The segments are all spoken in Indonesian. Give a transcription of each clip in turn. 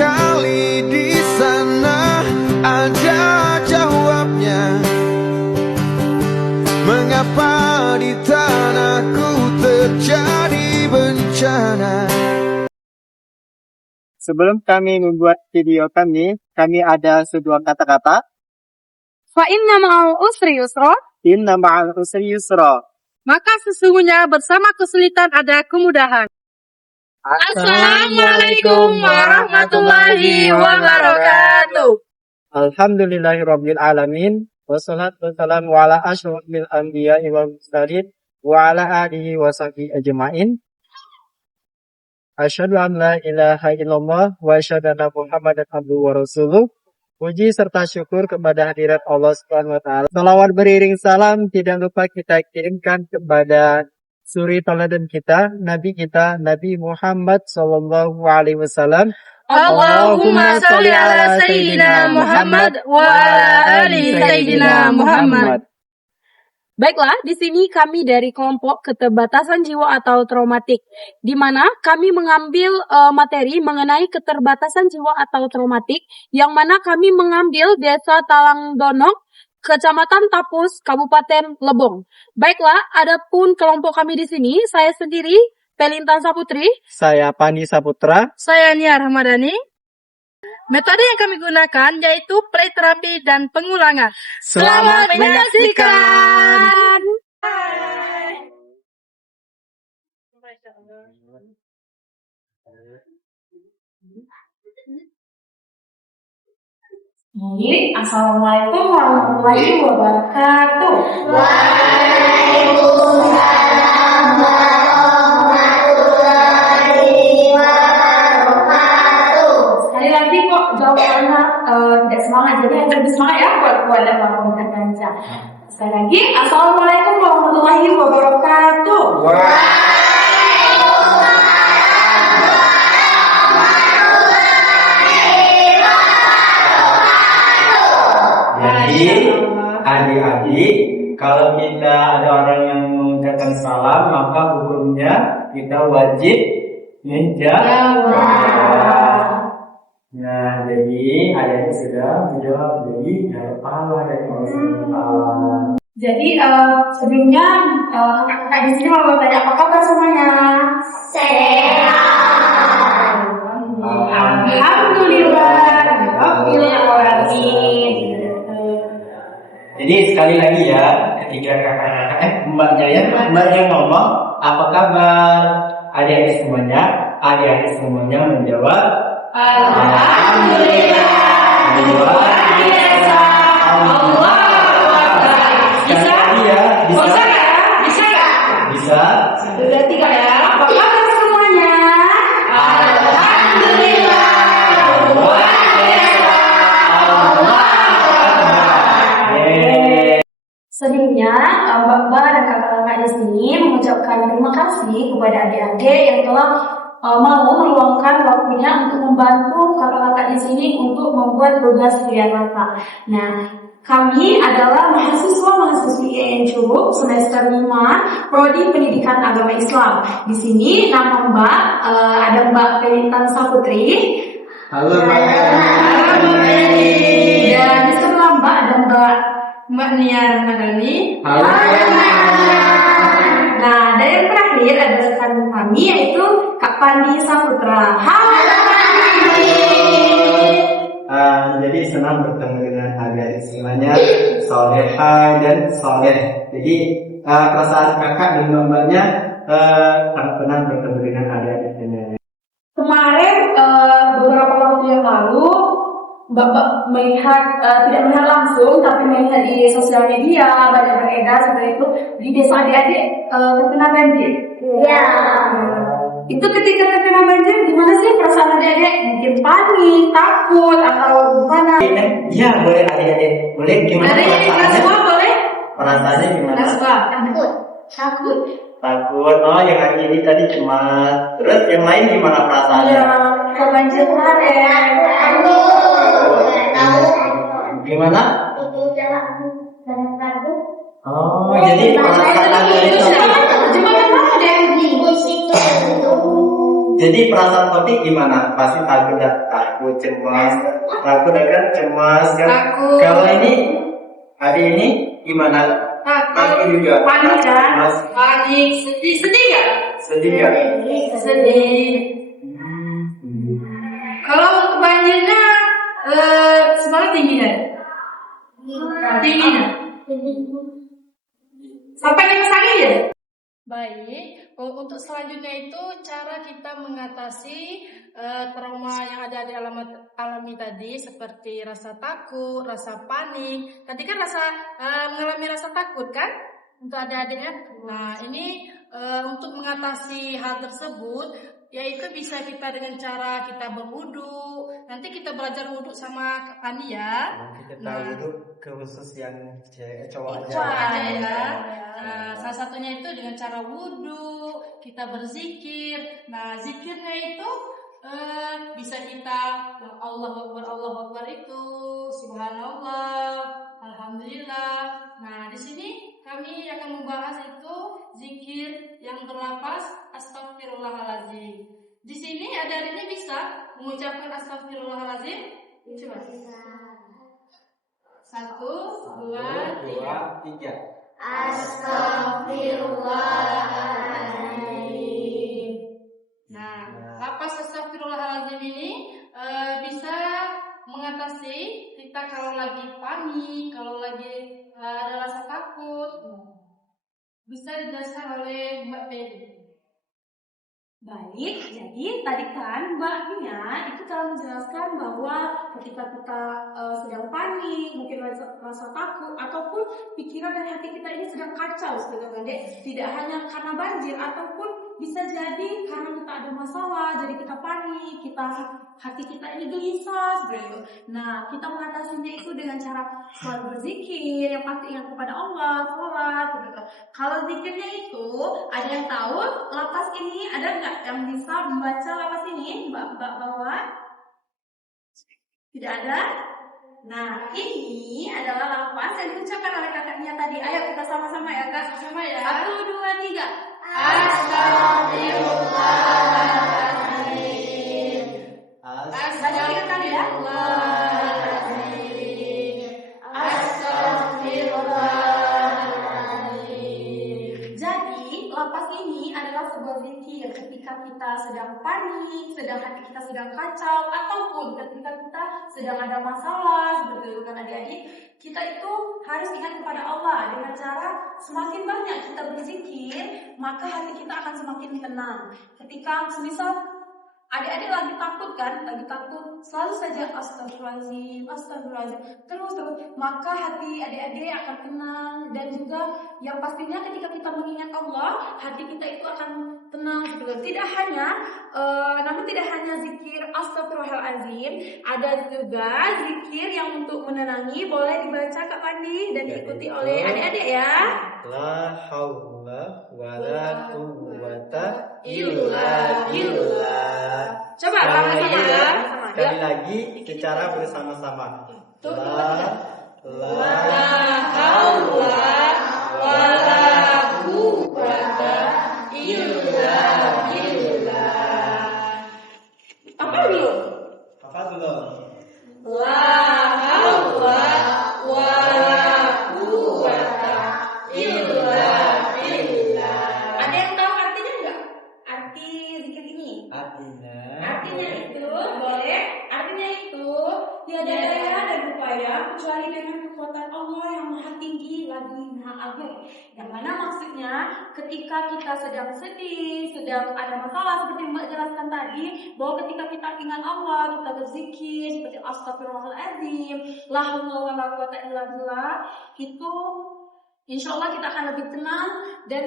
Barangkali di sana ada jawabnya. Mengapa di tanahku terjadi bencana? Sebelum kami membuat video kami ada sebuah kata-kata. Fa inna ma'al usri yusra. Inna ma'al usri yusra. Maka sesungguhnya bersama kesulitan ada kemudahan. Assalamualaikum warahmatullahi wabarakatuh. Alhamdulillahirabbil alamin. Wassalatu wassalamu ala asyrofil anbiya'i wal mursalin wa ala alihi wa sahbihi ajma'in. Asyhadu an la ilaha illallah wa asyhadu anna Muhammadan abduhu wa rasuluh. Puji serta syukur kepada hadirat Allah Subhanahu wa taala. Salawat beriring salam tidak lupa kita kirimkan kepada suri teladan kita, Nabi Muhammad sallallahu alaihi wasallam. Allahumma sholli ala sayyidina Muhammad wa ala ali sayyidina Muhammad. Baiklah, di sini kami dari kelompok keterbatasan jiwa atau traumatik, di mana kami mengambil materi mengenai keterbatasan jiwa atau traumatik, yang mana kami mengambil Desa Talangdono, Kecamatan Tapus, Kabupaten Lebong. Baiklah, adapun kelompok kami di sini, saya sendiri, Pelintan Saputri. Saya Pandi Saputra. Saya Nia Ramadhani. Metode yang kami gunakan yaitu play terapi dan pengulangan. Selamat menyaksikan. Assalamualaikum warahmatullahi wabarakatuh. Waalaikumsalam warahmatullahi wabarakatuh. Sekali lagi kok jawabannya tidak semangat, jadi harus lebih semangat ya buat dan melakukan baca. Sekali lagi, Assalamualaikum warahmatullahi wabarakatuh. Jadi adik-adik, kalau kita ada orang yang mengucapkan salam, maka hukumnya kita wajib menjawab. Nah, jadi adik sudah menjawab, jadi pahala dari Allah. Jadi sebelumnya kakak di sini mau bertanya, apa kabar semuanya? Sehat. Alhamdulillah. Rabbil alamin. Jadi sekali lagi ya, ketika mbaknya ngomong, apa kabar? Adik-adik semuanya menjawab, Alhamdulillah. Luar biasa. Allah Akbar. Bisa? Bisa ya? Bisa ya? Bisa. Sudah tiga ya. Apa kabar semuanya? Alhamdulillah. Luar biasa. Allah Akbar. Selanjutnya, Mbak dan kakak-kakak di sini mengucapkan terima kasih kepada adik-adik yang telah mau meluangkan waktunya untuk membantu kakak-kakak di sini untuk membuat tugas harian mereka. Nah, kami adalah mahasiswa-mahasiswi IAIN Curug semester 5 Prodi Pendidikan Agama Islam. Di sini nama Mbak ada Mbak Pelintan Saputri. Halo Mbak. Halo Mbak. Dan di sebelah Mbak ada Mbak Nia Ramadhani. Halo. Nah, dan yang terakhir ada rekan kami yaitu Kak Pandi Saputra. Halo Pandi. Jadi senang bertemu dengan adik semuanya, soleha dan soleh. Jadi perasaan kakak dan mbaknya sangat senang bertemu dengan adik-adiknya. Kemarin beberapa waktu yang lalu Bapak tidak melihat langsung, tapi melihat di sosial media banyak beredar seperti itu di desa adik-adik terkena banjir. Ya. Itu ketika terkena banjir, gimana sih perasaan adik-adik? Mungkin panik, takut, atau gimana? Iya, boleh adik-adik. Boleh gimana perasaannya? Semua boleh? Perasaannya gimana? Takut. Takut. Oh, yang ini tadi cuma. Terus yang lain gimana perasaannya? Iya, kebanjir kemarin. Gimana? Itu jalan takut. Oh, jadi perasaan dari Cuma kenapa ada yang di situ? Jadi perasaan Topik gimana? Pasti takut ya? Takut, cemas. Takut ya kan? Cemas kan? Takut. Kalau ini, hari ini gimana? Takut juga. Panik kan? Cemas. Panik, sedih nggak? Sedih nggak? Sedih. Kalau untuk banjirnya sebenarnya tinggi kan? Tinggi kan? Sampai kipas angin ya? Baik, untuk selanjutnya itu cara kita mengatasi trauma yang ada di alami tadi seperti rasa takut, rasa panik. Tadi kan mengalami rasa takut kan untuk adik-adiknya. Nah ini untuk mengatasi hal tersebut yaitu bisa kita dengan cara kita berwudu. Nanti kita belajar wudu sama Ani ya. Kita tahu dulu khusus yang cowok Cowok aja. aja ya. Nah, salah satunya itu dengan cara wudhu, kita berzikir. Nah, zikirnya itu bisa kita Allah Akbar itu, Subhanallah, Alhamdulillah. Nah, di sini kami akan membahas itu zikir yang berlafaz Astagfirullahaladzim. Di sini adik-adiknya bisa mengucapkan Astagfirullahaladzim. Coba. 1, 2, 3. Astagfirullahaladzim. Nah, lapas astagfirullahaladzim ini bisa mengatasi kita kalau lagi panik, kalau lagi ada rasa takut. Bisa dijelaskan oleh Mbak Peli. Baik, jadi tadi kan Mbak Nia itu telah menjelaskan bahwa ketika kita sedang panik, mungkin rasa takut, ataupun pikiran dan hati kita ini sedang kacau sebenarnya, tidak hanya karena banjir, ataupun bisa jadi karena kita ada masalah, jadi kita panik, hati kita ini gelisah seperti itu. Nah, kita mengatasinya itu dengan cara selalu berzikir, yang pasti ingat kepada Allah, sholat, gitu. Kalau zikirnya itu, ada yang tahu lapas ini ada nggak yang bisa membaca lapas ini, Mbak bawa? Tidak ada? Nah, ini adalah lapas yang diucapkan oleh kakaknya tadi. Ayo kita sama-sama ya, Kak. Sama ya. 1, 2, 3. Astagfirullahaladzim. Baca 3 kali ya. Astagfirullahaladzim. Jadi, lapas ini adalah sebuah zikir ketika kita sedang panik, sedang hati kita sedang kacau, ataupun ketika kita sedang ada masalah, seperti itu kan adik-adik, kita itu harus ingat kepada Allah dengan cara semakin banyak kita berzikir, maka hati kita akan semakin tenang. Ketika semisal adik-adik lagi takut kan, selalu saja astagfirullahaladzim, terus, maka hati adik-adik akan tenang, dan juga yang pastinya ketika kita mengingat Allah, hati kita itu akan tenang. Namun tidak hanya zikir astagfirullahaladzim, ada juga zikir yang untuk menenangi, boleh dibaca Kak Pandi dan diikuti oleh adik-adik ya. La haula wala quwwata illa billah. Coba sama-sama ya. Sekali lagi secara bersama-sama. La haula wala quwwata illa billah. Apa dulu? Apa dulu? La haula wala quwwata illa billah. Ada yang tahu artinya enggak? Arti zikir ini? Artinya Artinya itu tiada daya dan upaya kecuali dengan kekuatan Allah yang maha tinggi lagi maha agung. Yang mana maksudnya ketika kita sedang sedih, sedang ada masalah seperti Mbak jelaskan tadi, bahwa ketika kita ingat Allah, kita berzikir seperti astagfirullahaladzim, la haula wala quwwata illa billah, itu insya Allah kita akan lebih tenang. Dan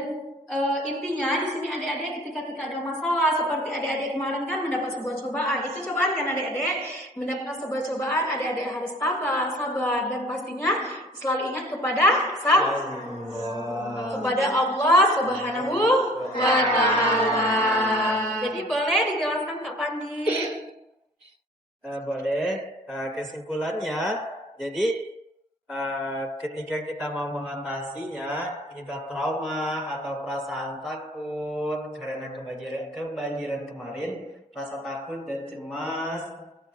intinya di sini adik-adik ketika kita ada masalah seperti adik-adik kemarin kan mendapat sebuah cobaan, itu cobaan kan adik-adik, mendapatkan sebuah cobaan, adik-adik harus sabar dan pastinya selalu ingat kepada Allah Subhanahu wa Ta'ala. Jadi boleh dijelaskan Kak Pandi? boleh. Kesimpulannya, jadi ketika kita mau mengatasinya, kita trauma atau perasaan takut karena kebanjiran kemarin, rasa takut dan cemas,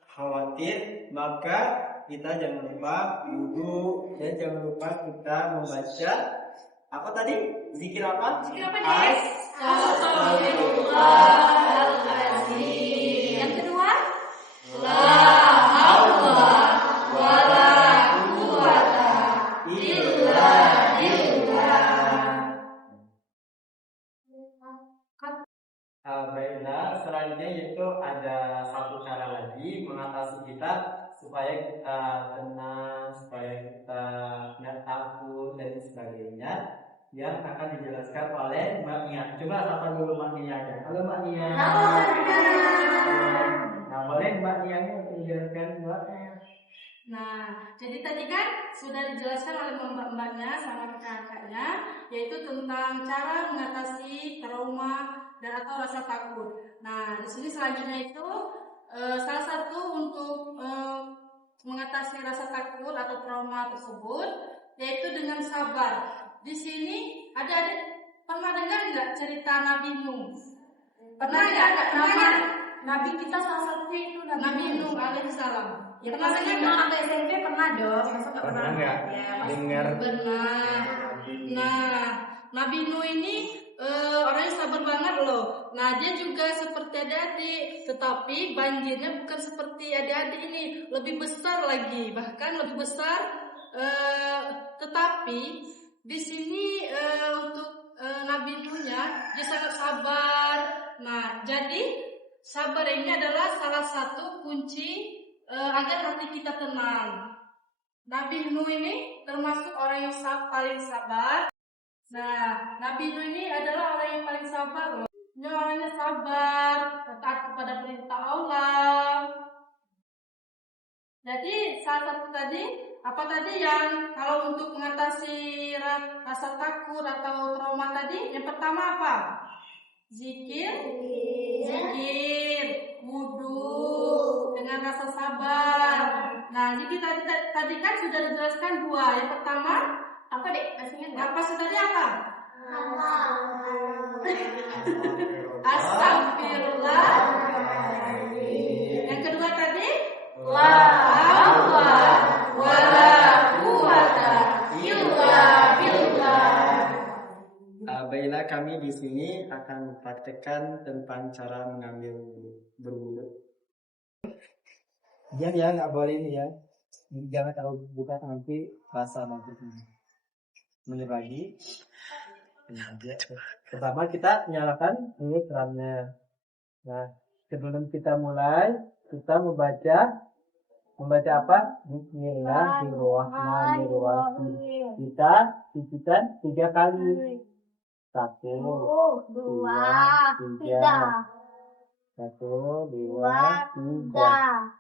khawatir, maka kita jangan lupa wudhu dan jangan lupa kita membaca apa tadi? Zikir apa? Zikir apa, guys? Astagfirullahaladzim. Yang kedua? La haula wala quwata illa billah. Baiklah, selanjutnya yaitu ada satu cara lagi mengatasi kita supaya kita tenang, supaya kita nggak takut dan sebagainya, yang akan dijelaskan oleh Mbak Nia. Coba sapa dulu Mbak Nia aja. Halo Mbak Nia. Nah, boleh Mbak Nia menjelaskan Mbak? Nah, jadi tadi kan sudah dijelaskan oleh mbak-mbaknya sama kakaknya, yaitu tentang cara mengatasi trauma dan atau rasa takut. Nah, di sini selanjutnya itu salah satu untuk mengatasi rasa takut atau trauma tersebut, yaitu dengan sabar. Di sini ada pernah dengar nggak cerita Nabi Nuh? Pernah nggak? Nabi kita salah satunya itu Nabi Nuh alaihissalam. Ya, Pernah pas dengar SMA nggak? atau SMP pernah dong. Masa nggak Pernah nggak? Ya, pasti. Dengar. Benar. Nah, Nabi Nuh ini orangnya sabar banget loh. Nah, dia juga seperti adik-adik, tetapi banjirnya bukan seperti adik-adik ini, lebih besar lagi, bahkan lebih besar. Tetapi di sini untuk Nabi Nuhnya dia sangat sabar. Nah, jadi sabar ini adalah salah satu kunci agar hati kita tenang. Nabi Nuh ini termasuk orang yang paling sabar. Nah, Nabi Nuh ini adalah orang yang paling sabar loh. Dia orangnya sabar, taat kepada perintah Allah. Jadi salah satu tadi, apa tadi yang kalau untuk mengatasi rasa takut atau trauma tadi, yang pertama apa? Zikir, wudhu, dengan rasa sabar. Nah, jadi tadi kan sudah dijelaskan dua. Yang pertama, apa dek? Apa tadi apa? Astagfirullah. Yang kedua tadi? La haula wala quwata illa billah. Baiklah, kami di sini akan mempraktekkan tentang cara mengambil berwudu. Diam ya, nggak boleh ini ya. Jangan terlalu buka nanti rasa nanti menyebagi. Pertama kita nyalakan ini kerannya. Nah, sebelum kita mulai, kita membaca apa? Bismillahirrahmanirrahim. Kita cucikan 3 kali. 1, 2, 3. 1, 2, 3.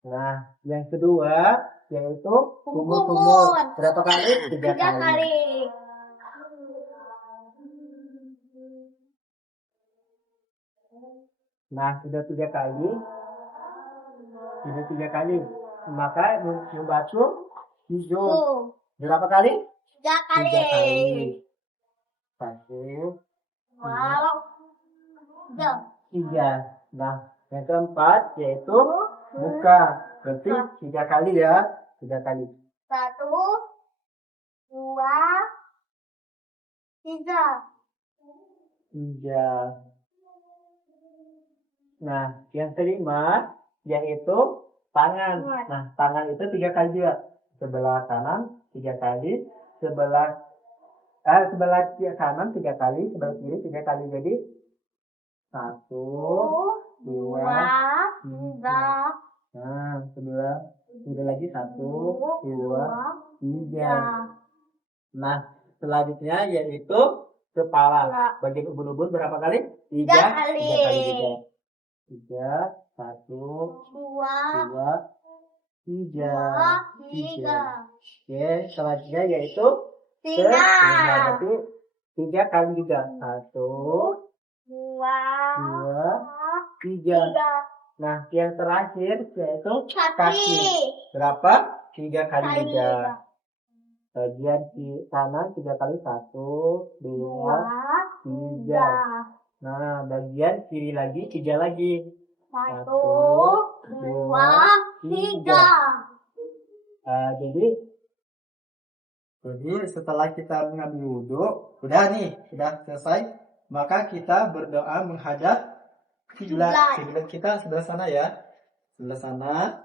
Nah, yang kedua yaitu kumur. Berapa kali? 3 kali. Nah, sudah 3 kali. Maka membasuh hidung. Berapa kali? 3 kali. 1, Wow. 3. Nah, yang keempat yaitu buka. Berarti 3 kali ya. 3 kali. 1, 2, 3. 3. Nah, yang kelima yaitu tangan. Nah, tangan itu 3 kali juga. Sebelah kanan 3 kali, sebelah kanan 3 kali, sebelah kiri 3 kali. Jadi 1, 2, 3. Nah, sebelah kiri lagi 1, 2, 3. Nah, selanjutnya yaitu kepala. Bagian ubun-ubun berapa kali? 3 kali. 3 kali juga. 3, 1, 2, 3. Oke, selanjutnya yaitu berarti 3 kali juga. 1, 2, 3. Nah, yang terakhir yaitu kaki. Berapa? 3 kali juga. Bagian kanan 3 kali, 1, 2, 2, 3. 3. Nah, bagian kiri lagi 3 lagi. 1, 2, 3. Jadi setelah kita mengambil wudhu, udah selesai, maka kita berdoa menghadap kiblat. Kiblat kita sebelah sana ya, sebelah sana.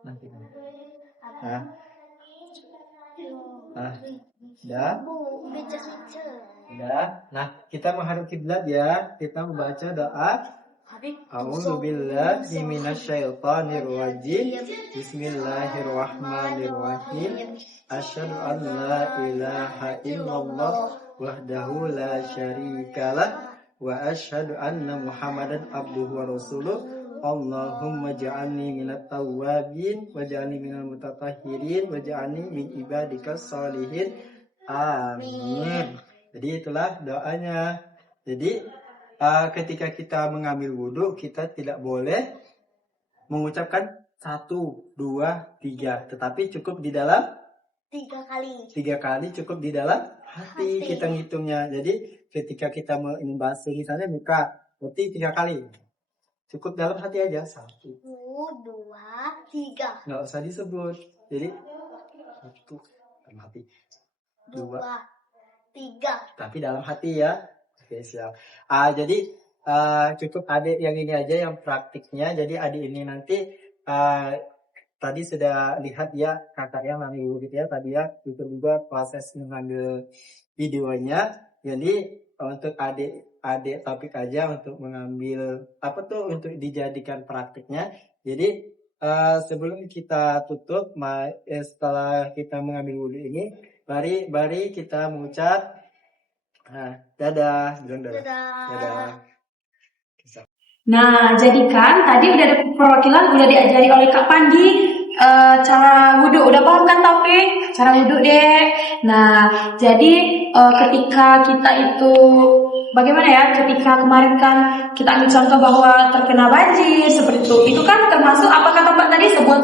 Nanti. Udah. Nah, kita menghadap kiblat ya. Kita membaca doa. A'udzubillahi minasyaitonir rajim. Bismillahirrahmanirrahim. Asyhadu an la ilaha illallah wahdahu la syarikalah wa asyhadu anna Muhammadan abduhu wa rasuluh. Allahumma ja'alni minat tawwabin waj'alni minal mutatahhirin waj'alni min ibadikas sholihin. Amin. Jadi itulah doanya. Jadi ketika kita mengambil wudhu, kita tidak boleh mengucapkan 1, 2, 3, tetapi cukup di dalam 3 kali. 3 kali cukup di dalam hati kita ngitungnya. Jadi ketika kita membasuh misalnya muka, berarti 3 kali. Cukup dalam hati aja. 1, 1, 2, 3. nggak usah disebut. Jadi 1 dalam hati, 2, 3. tapi dalam hati ya. Oke, siap. Jadi cukup adik yang ini aja yang praktiknya. Jadi adik ini nanti tadi sudah lihat ya kakak yang ngambil wudhu ya tadi ya, itu juga proses mengambil videonya. Jadi untuk adik topik aja untuk mengambil untuk dijadikan praktiknya. Jadi sebelum kita tutup, setelah kita mengambil wudhu ini, mari kita mengucap dadah. Nah, jadi kan tadi udah ada perwakilan, udah diajari oleh Kak Pandi cara wudhu. Udah paham kan Taufik? Cara wudhu deh. Nah, jadi ketika kita itu bagaimana ya? Ketika kemarin kan kita ambil contoh bahwa terkena banjir seperti itu kan termasuk apa kata Mbak tadi, sebuah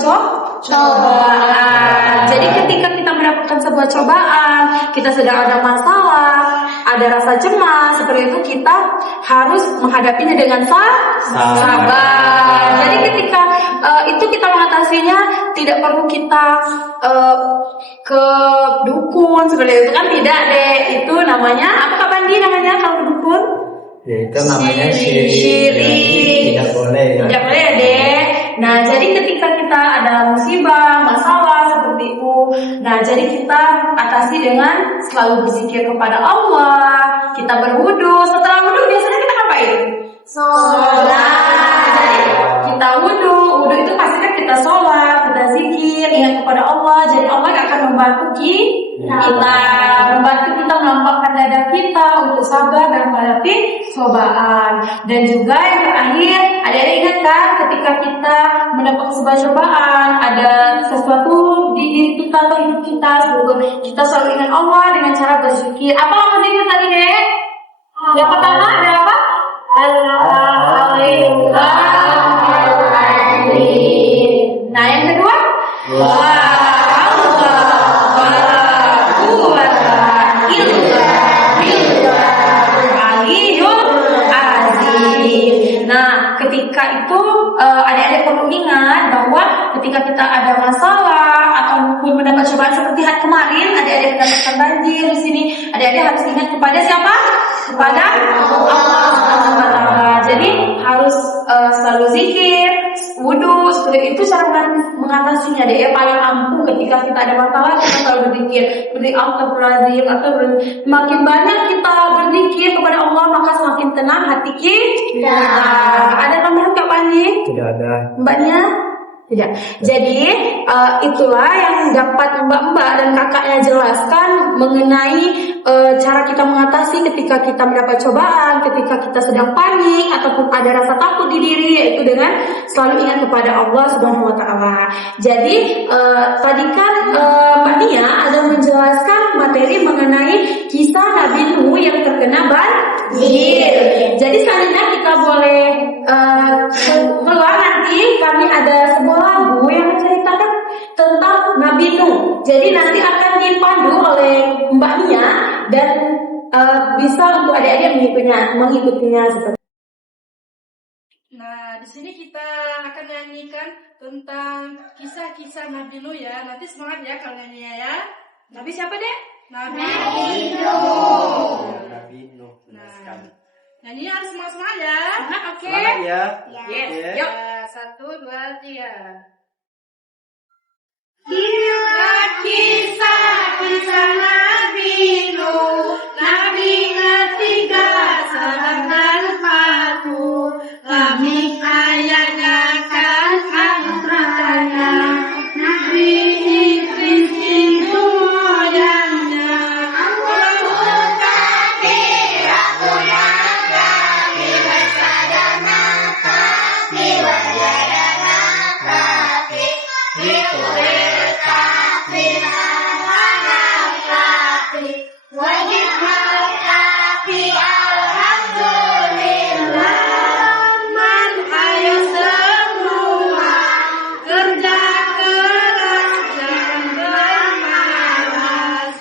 cobaan. Jadi ketika kita mendapatkan sebuah cobaan, kita sedang ada masalah, ada rasa cemas seperti itu, kita harus menghadapinya dengan sabar. Jadi ketika itu kita mengatasinya, tidak perlu kita ke dukun seperti itu kan, tidak deh. Itu namanya apa Kak Pandi namanya kalau dukun? Ya itu namanya syirik. Tidak boleh ya. Tidak boleh deh. Nah, jadi ketika kita ada musibah, masalah seperti itu, nah jadi kita atasi dengan selalu berzikir kepada Allah. Kita berwudu. Setelah wudu biasanya kita ngapain? Sholat. Jadi kita wudu itu pastikan kita sholat, kita zikir, ingat kepada Allah. Jadi Allah akan membantu kita melampaukan dada kita untuk sabar dan menghadapi cobaan. Dan juga yang terakhir, adik-adik ingat kan ketika kita mendapat sebuah cobaan, ada sesuatu di diri kita atau hidup kita, kita selalu ingat Allah dengan cara berzikir. Apa nama zikir tadi dek? Yang pertama ada apa? Nah yang kedua, Nah, ketika itu adik-adik perlu ingat bahwa ketika kita ada masalah ataupun mendapat cobaan seperti hari kemarin, adik-adik mendapatkan banjir di sini, adik-adik harus ingat kepada siapa? Kepada Allah Subhanahu wa Ta'ala. Jadi harus selalu zikir, wudu, seperti itu cara mengatasinya deh. Paling ampuh ketika kita ada masalah, kita selalu berzikir, Astagfirullahaladzim, atau makin banyak kita berzikir kepada Allah, maka semakin tenang hati kita. Ada tambahan Kak Panji? Tidak ada. Mbaknya? Tidak. Jadi itulah yang dapat mbak-mbak dan kakaknya jelaskan mengenai cara kita mengatasi ketika kita mendapat cobaan, ketika kita sedang panik ataupun ada rasa takut di diri, yaitu dengan selalu ingat kepada Allah Subhanahu wa Ta'ala. Jadi tadi kan Mbak Nia ada menjelaskan materi mengenai kisah Nabi Nuh yang terkena banjir. Jadi selanjutnya kita boleh keluar, nanti kami ada sebuah lagu yang menceritakan tentang Nabi Nuh. Jadi nanti akan dipandu oleh Mbak Mia dan bisa untuk adik-adik mengikutinya seperti. Nah, di sini kita akan nyanyikan tentang kisah-kisah Nabi Nuh ya. Nanti semangat ya kalau nyanyinya ya. Nabi siapa deh? Nabi Nuh. Nabi Nuh. Benar sekali. Nyanyinya harus semangat ya. Oke. Semangat ya. Yes. Ya. Yuk. 1, 2, 3. Inilah kisah Nabi Nuh, Nabi ketiga sahabat patuh. Kami ayahnya kan angkatannya, Nabi Idris itu moyangnya. Walaupun kami tak punya kami bersadana kami wajadana kami dikulir kami alam kami wajib kami alhamdulillah. Man ayo semua kerja keras jangan bermalas,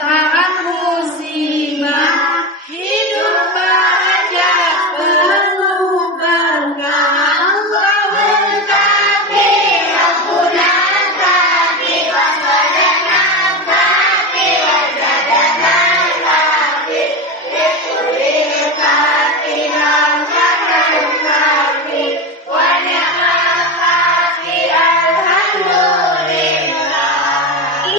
taat musibah hidup bahagia penuh berkah. Tahun kami ampunan kami waspadana kami wajadana kami dikulir kami langkahkan kami wanyama kami alhamdulillah.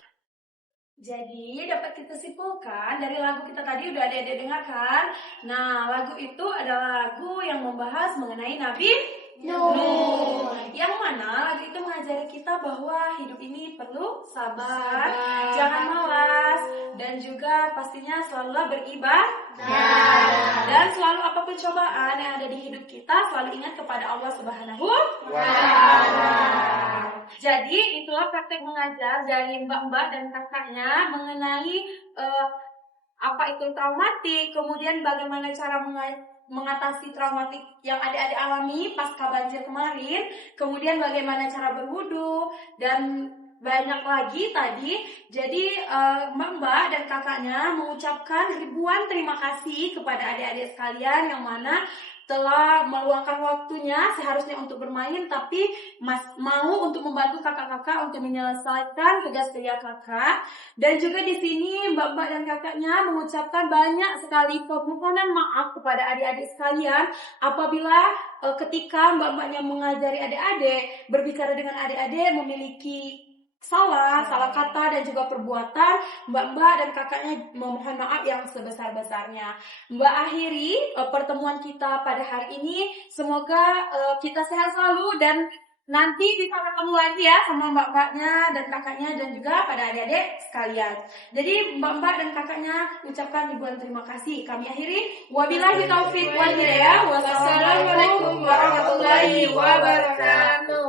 Jadi dapat kita simpulkan dari lagu kita tadi udah ada dengarkan. Nah, lagu itu adalah lagu yang membahas mengenai Nabi Nuh. Yang mana lagu itu mengajari kita bahwa hidup ini perlu sabar, jangan malas, dan juga pastinya selalu beribadah. Dan selalu apapun cobaan yang ada di hidup kita, selalu ingat kepada Allah Subhanahu wa Ta'ala. Jadi itulah praktek mengajar dari mbak-mbak dan kakaknya mengenai apa itu traumatik, kemudian bagaimana cara mengatasi traumatik yang adik-adik alami pasca banjir kemarin, kemudian bagaimana cara berwudu, dan banyak lagi tadi. Jadi mbak-mbak dan kakaknya mengucapkan ribuan terima kasih kepada adik-adik sekalian yang mana telah meluangkan waktunya seharusnya untuk bermain, tapi mau untuk membantu kakak-kakak untuk menyelesaikan tugas kuliah kakak. Dan juga di sini mbak-mbak dan kakaknya mengucapkan banyak sekali permohonan maaf kepada adik-adik sekalian apabila ketika mbak-mbaknya mengajari adik-adik, berbicara dengan adik-adik memiliki salah kata dan juga perbuatan, mbak-mbak dan kakaknya memohon maaf yang sebesar-besarnya. Mbak akhiri pertemuan kita pada hari ini. Semoga kita sehat selalu dan nanti bisa ketemu lagi ya sama mbak-mbaknya dan kakaknya dan juga pada adik-adik sekalian. Jadi mbak-mbak dan kakaknya ucapkan ribuan terima kasih. Kami akhiri. Wabillahi taufik wal hidayah. Wassalamualaikum warahmatullahi wabarakatuh.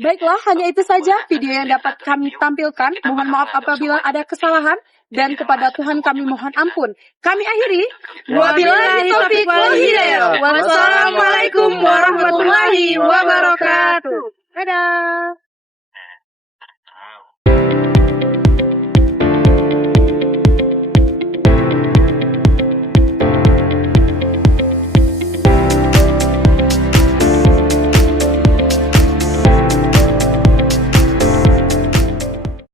Baiklah, hanya itu saja video yang dapat kami tampilkan. Mohon maaf apabila ada kesalahan dan kepada Tuhan kami mohon ampun. Kami akhiri. Wabillahi taufiq wal hidayah. Wassalamualaikum warahmatullahi wabarakatuh. Dadah.